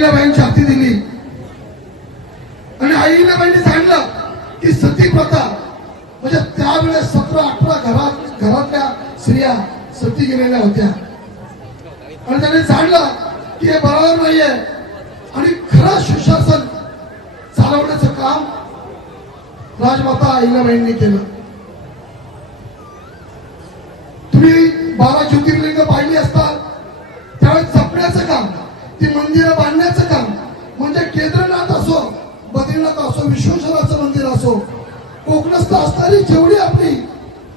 अहिल्याबाईंची हाती दिली आणि अहिल्याबाईंनी सांगितलं की सती प्रथा म्हणजे त्यावेळेस 17-18 घरातल्या स्त्रिया सती गेलेल्या होत्या आणि त्यांनी सांगितलं की हे बरोबर नाहीये आणि खरं सुशासन चालवण्याचं काम राजमाता अहिल्याबाईंनी केलं. तुम्ही 12 ज्योतिर्लिंग पाहिली असतात त्यावेळेस जपण्याचं काम, ती मंदिरं बांधण्याचं काम म्हणजे केदारनाथ असो, बद्रीनाथ असो, विश्वेश्वराचं मंदिर असो, कोकणस्थ असणारी जेवढी आपली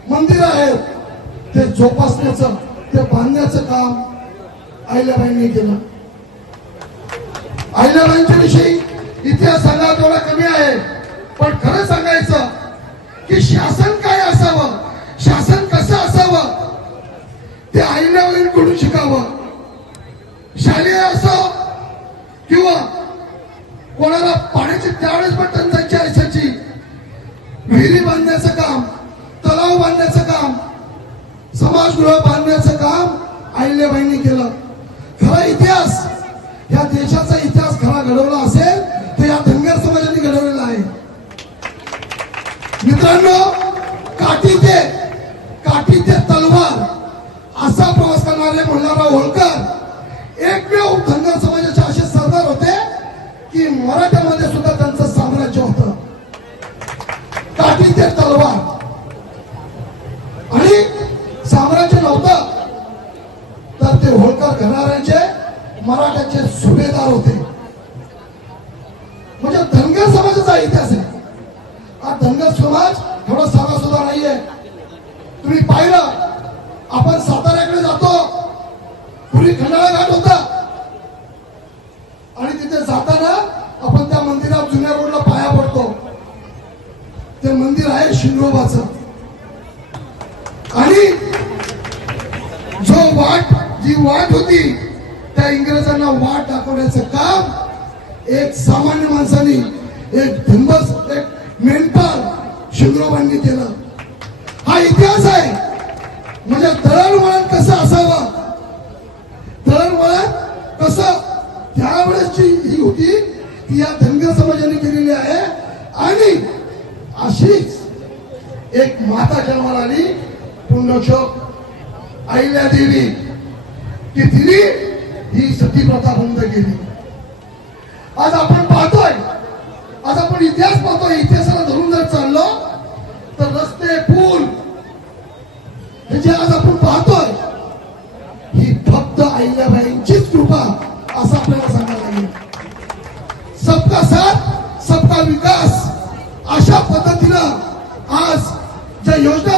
मंदिरं आहेत ते जोपासण्याचं, ते बांधण्याचं काम अहिल्याबाईंनी केलं. अहिल्याबाईंच्या विषयी इतिहास सांगा थोडा कमी आहे, पण खरं सांगायचं की शासन काय असावं, शासन कसं असावं ते अहिल्याबाईंकडून शिकावं. शालेय असो किंवा कोणाला पाण्याची त्यावेळेस पण टंचाई असायची, विहिरी बांधण्याचं काम, तलाव बांधण्याचं काम, समाजगृह बांधण्याचं काम अहिल्याबाईंनी केलं. खरा इतिहास, या देशाचा इतिहास खरा घडवला असेल तर या धनगर समाजाने घडवलेला आहे. मित्रांनो, काठी ते तलवार असा प्रवास करणारे मल्हारराव होळकर एकमेव धनगर समाजाचे असे सरदार होते की मराठ्यामध्ये सुद्धा त्यांचं साम्राज्य होतं. काठी ते तलवार आणि साम्राज्य नव्हतं तर ते होळकर घराण्याचे मराठ्याचे सुभेदार होते. म्हणजे धनगर समाजाचा इतिहास आहे. हा धनगर समाज एवढा साधा सुद्धा नाहीये. तुम्ही पाहिलं, आपण साताऱ्याकडे जातो, पूर्वी खंडाळा घाट होता आणि तिथे जाताना आपण त्या मंदिरात जुन्या रोडला पाया पडतो. ते मंदिर आहे शिंगोबाचं आणि जी वाट होती त्या इंग्रजांना वाट दाखवण्याचं काम एक सामान्य माणसानी, एक धनबस, एक मेंढपाळ शिंगोबांनी केलं. हा इतिहास आहे. म्हणजे दळणवळण कसं असावं, दळणवळण कसं त्यावेळेसची ही होती ती या धनगर समाजाने केलेली आहे. आणि अशीच एक माता जन्माला आली, पुण्यश्लोक अहिल्यादेवी, की तिने ही सती प्रथा बंद केली. आज आपण पाहतोय, आज आपण इतिहास पाहतोय, इतिहासाला धरून जर चाललो तर रस्ते, पूल हे जे आज आपण पाहतोय ही फक्त अहिल्याबाईंचीच कृपा असं आपल्याला सांगायला लागेल. सबका साथ सबका विकास अशा पद्धतीनं आज ज्या योजना